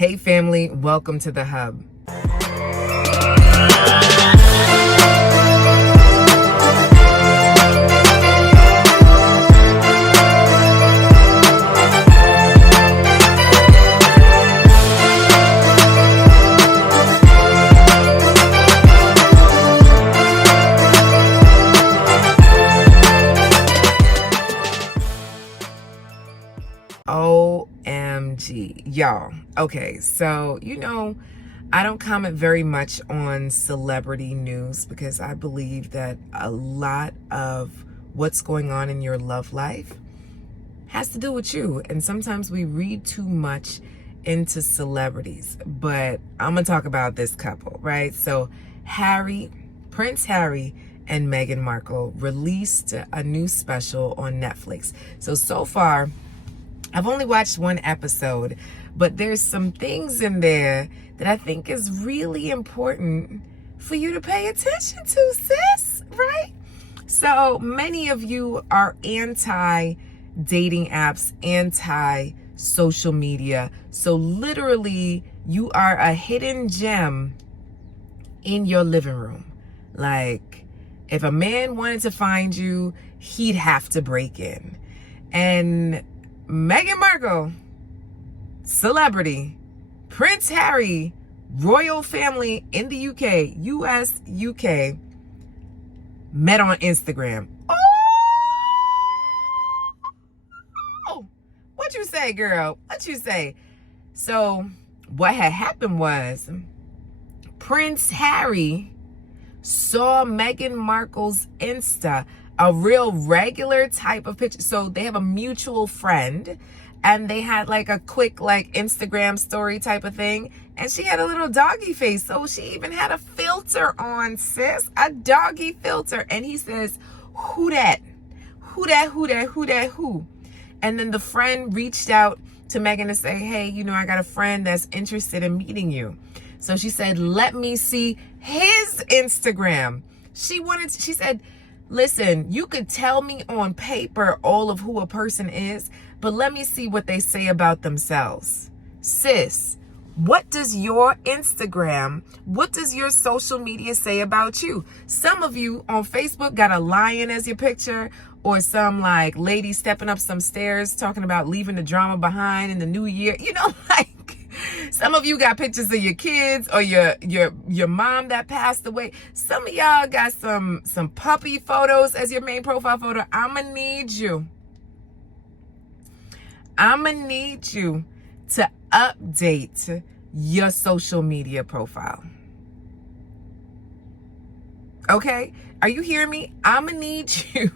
Hey family, welcome to the Hub. OMG, y'all. Okay, so I don't comment very much on celebrity news because I believe that a lot of what's going on in your love life has to do with you. And sometimes we read too much into celebrities. But I'm going to talk about this couple, right? So Prince Harry and Meghan Markle released a new special on Netflix. So far, I've only watched one episode, but there's some things in there that I think is really important for you to pay attention to, sis, right? So many of you are anti-dating apps, anti-social media. So literally, you are a hidden gem in your living room. Like, if a man wanted to find you, he'd have to break in. And Meghan Markle, celebrity, Prince Harry, royal family in the UK, US, UK, met on Instagram. Oh, what you say, girl? What you say? So what had happened was Prince Harry saw Meghan Markle's Insta, a real regular type of picture. So they have a mutual friend and they had like a quick Instagram story type of thing. And she had a little doggy face. So she even had a filter on, sis, a doggy filter. And he says, who that? Who that? Who that? Who that? Who? And then the friend reached out to Meghan to say, hey, I got a friend that's interested in meeting you. So she said, let me see his Instagram. She said, listen, you could tell me on paper all of who a person is, but let me see what they say about themselves. Sis, what does your Instagram, what does your social media say about you? Some of you on Facebook got a lion as your picture, or some lady stepping up some stairs talking about leaving the drama behind in the new year. Some of you got pictures of your kids or your mom that passed away. Some of y'all got some puppy photos as your main profile photo. I'ma need you to update your social media profile. Okay? Are you hearing me? I'ma need you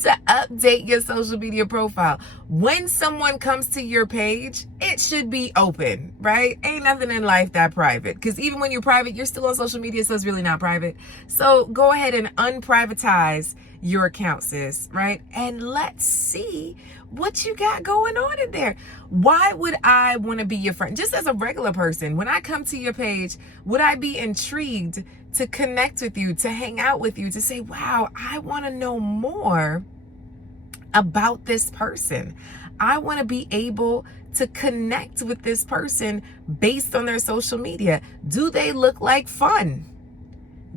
to update your social media profile. When someone comes to your page, it should be open, right? Ain't nothing in life that private. Because even when you're private, you're still on social media, so it's really not private. So go ahead and unprivatize your account, sis, right? And let's see what you got going on in there. Why would I want to be your friend? Just as a regular person, when I come to your page, would I be intrigued to connect with you, to hang out with you, to say, wow, I want to know more about this person. I want to be able to connect with this person based on their social media. Do they look like fun?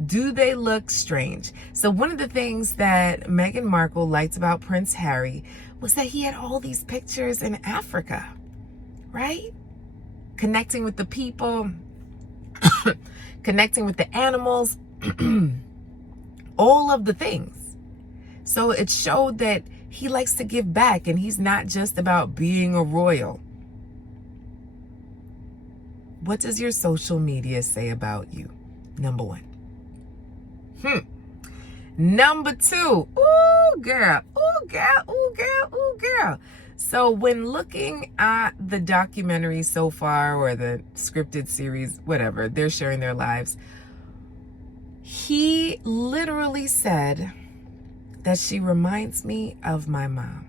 Do they look strange? So one of the things that Meghan Markle liked about Prince Harry was that he had all these pictures in Africa, right? Connecting with the people, connecting with the animals, all of the things. So it showed that he likes to give back and he's not just about being a royal. What does your social media say about you? Number one. Number two. Ooh, girl. Ooh, girl. Ooh, girl. Ooh, girl. So when looking at the documentary so far, or the scripted series, whatever, they're sharing their lives, he literally said that she reminds me of my mom.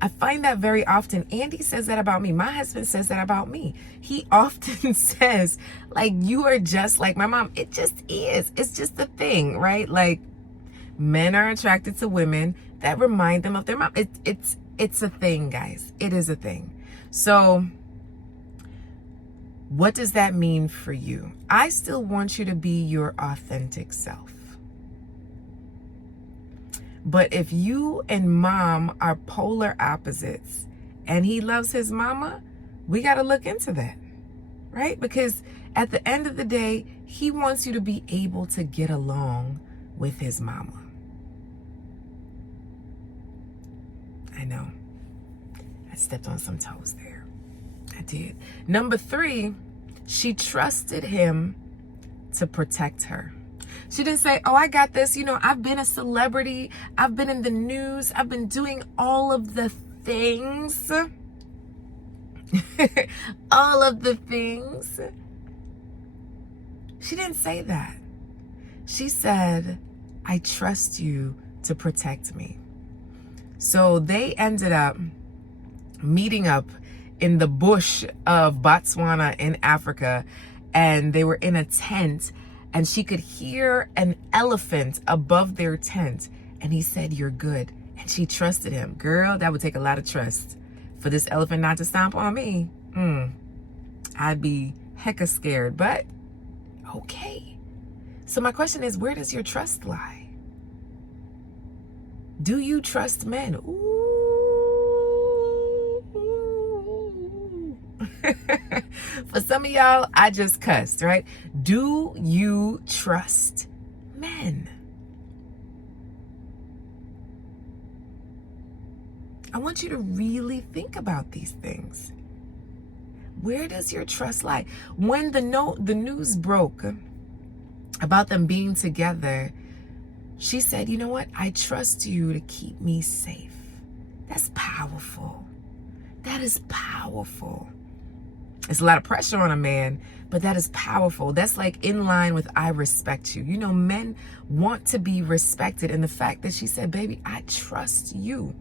I find that very often. Andy says that about me. My husband says that about me. He often says, you are just like my mom. It just is. It's just a thing, right? Men are attracted to women that remind them of their mom. It's a thing, guys. It is a thing. So what does that mean for you? I still want you to be your authentic self. But if you and mom are polar opposites and he loves his mama, we got to look into that, right? Because at the end of the day, he wants you to be able to get along with his mama. I know. I stepped on some toes there. I did. Number 3, she trusted him to protect her. She didn't say, oh, I got this. You know, I've been a celebrity. I've been in the news. I've been doing all of the things. All of the things. She didn't say that. She said, I trust you to protect me. So they ended up meeting up in the bush of Botswana in Africa, and they were in a tent, and she could hear an elephant above their tent, and he said, you're good. And she trusted him. Girl, that would take a lot of trust for this elephant not to stomp on me. I'd be hecka scared, but okay. So my question is, where does your trust lie? Do you trust men? Ooh. For some of y'all, I just cussed, right? Do you trust men? I want you to really think about these things. Where does your trust lie? When the news broke about them being together, she said, you know what? I trust you to keep me safe. That's powerful. That is powerful. It's a lot of pressure on a man, but that is powerful. That's like in line with I respect you. You know, men want to be respected. And the fact that she said, baby, I trust you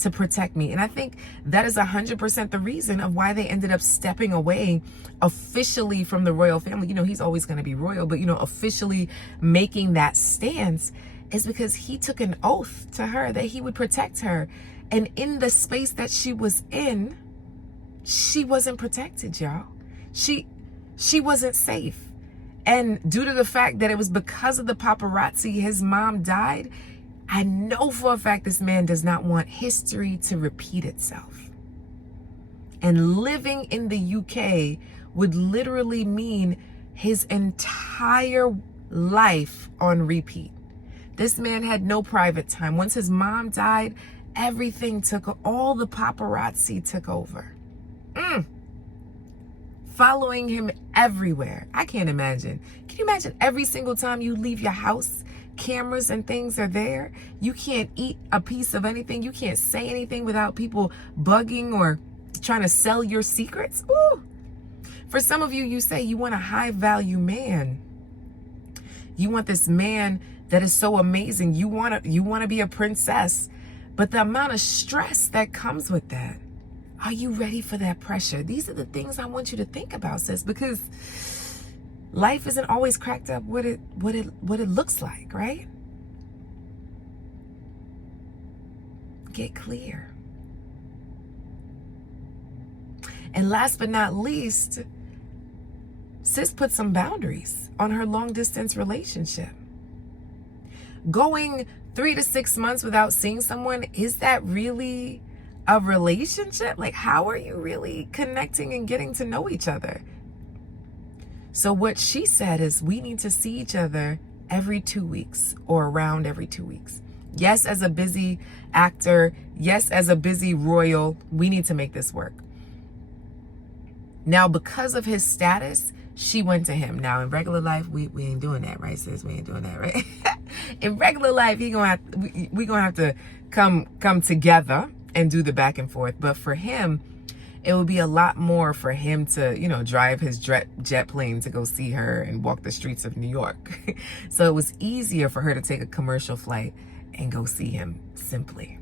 to protect me. And I think that is 100% the reason of why they ended up stepping away officially from the royal family. You know, he's always going to be royal, but, you know, officially making that stance is because he took an oath to her that he would protect her. And in the space that she was in, she wasn't protected, y'all. She wasn't safe. And due to the fact that it was because of the paparazzi, his mom died, I know for a fact this man does not want history to repeat itself. And living in the UK would literally mean his entire life on repeat. This man had no private time. Once his mom died, everything all the paparazzi took over. Following him everywhere. I can't imagine. Can you imagine every single time you leave your house, cameras and things are there? You can't eat a piece of anything. You can't say anything without people bugging or trying to sell your secrets. Ooh. For some of you, you say you want a high value man. You want this man that is so amazing. You want to be a princess, but the amount of stress that comes with that. Are you ready for that pressure? These are the things I want you to think about, sis, because life isn't always cracked up what it looks like, right? Get clear. And last but not least, sis put some boundaries on her long distance relationship. Going 3 to 6 months without seeing someone, is that really a relationship? Like, how are you really connecting and getting to know each other? So what she said is, we need to see each other every 2 weeks or around every 2 weeks. Yes, as a busy actor, yes, as a busy royal, we need to make this work. Now, because of his status, she went to him. Now, in regular life, we ain't doing that, right, sis? We ain't doing that, right? In regular life, we gonna have to come together and do the back and forth. But for him, it would be a lot more for him to, you know, drive his jet plane to go see her and walk the streets of New York. So it was easier for her to take a commercial flight and go see him simply.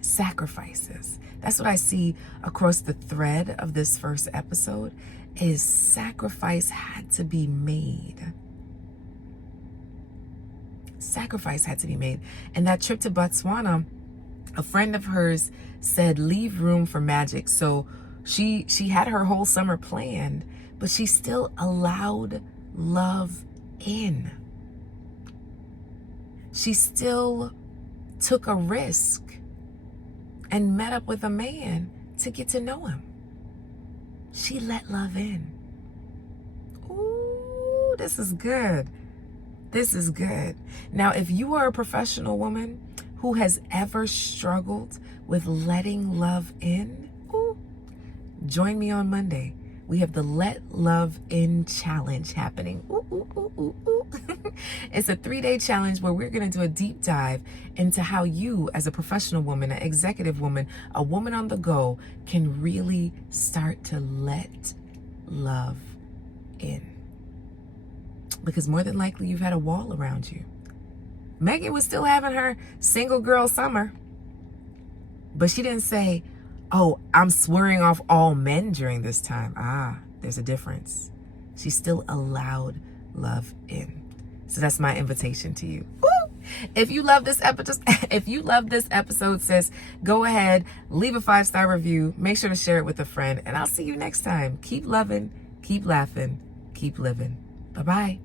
Sacrifices. That's what I see across the thread of this first episode, is sacrifice had to be made. Sacrifice had to be made. And that trip to Botswana, A friend of hers said, leave room for magic. So she had her whole summer planned, but she still allowed love in. She still took a risk and met up with a man to get to know him. She let love in. Ooh, this is good. This is good. Now, if you are a professional woman who has ever struggled with letting love in, ooh, join me on Monday. We have the Let Love In Challenge happening. Ooh, ooh, ooh, ooh, ooh. It's a 3-day challenge where we're going to do a deep dive into how you, as a professional woman, an executive woman, a woman on the go, can really start to let love in. Because more than likely, you've had a wall around you. Meghan was still having her single girl summer, but she didn't say, oh, I'm swearing off all men during this time. There's a difference. She still allowed love in. So that's my invitation to you. Woo! If you love this episode, sis, go ahead, leave a 5-star review. Make sure to share it with a friend, and I'll see you next time. Keep loving, keep laughing, keep living. Bye-bye.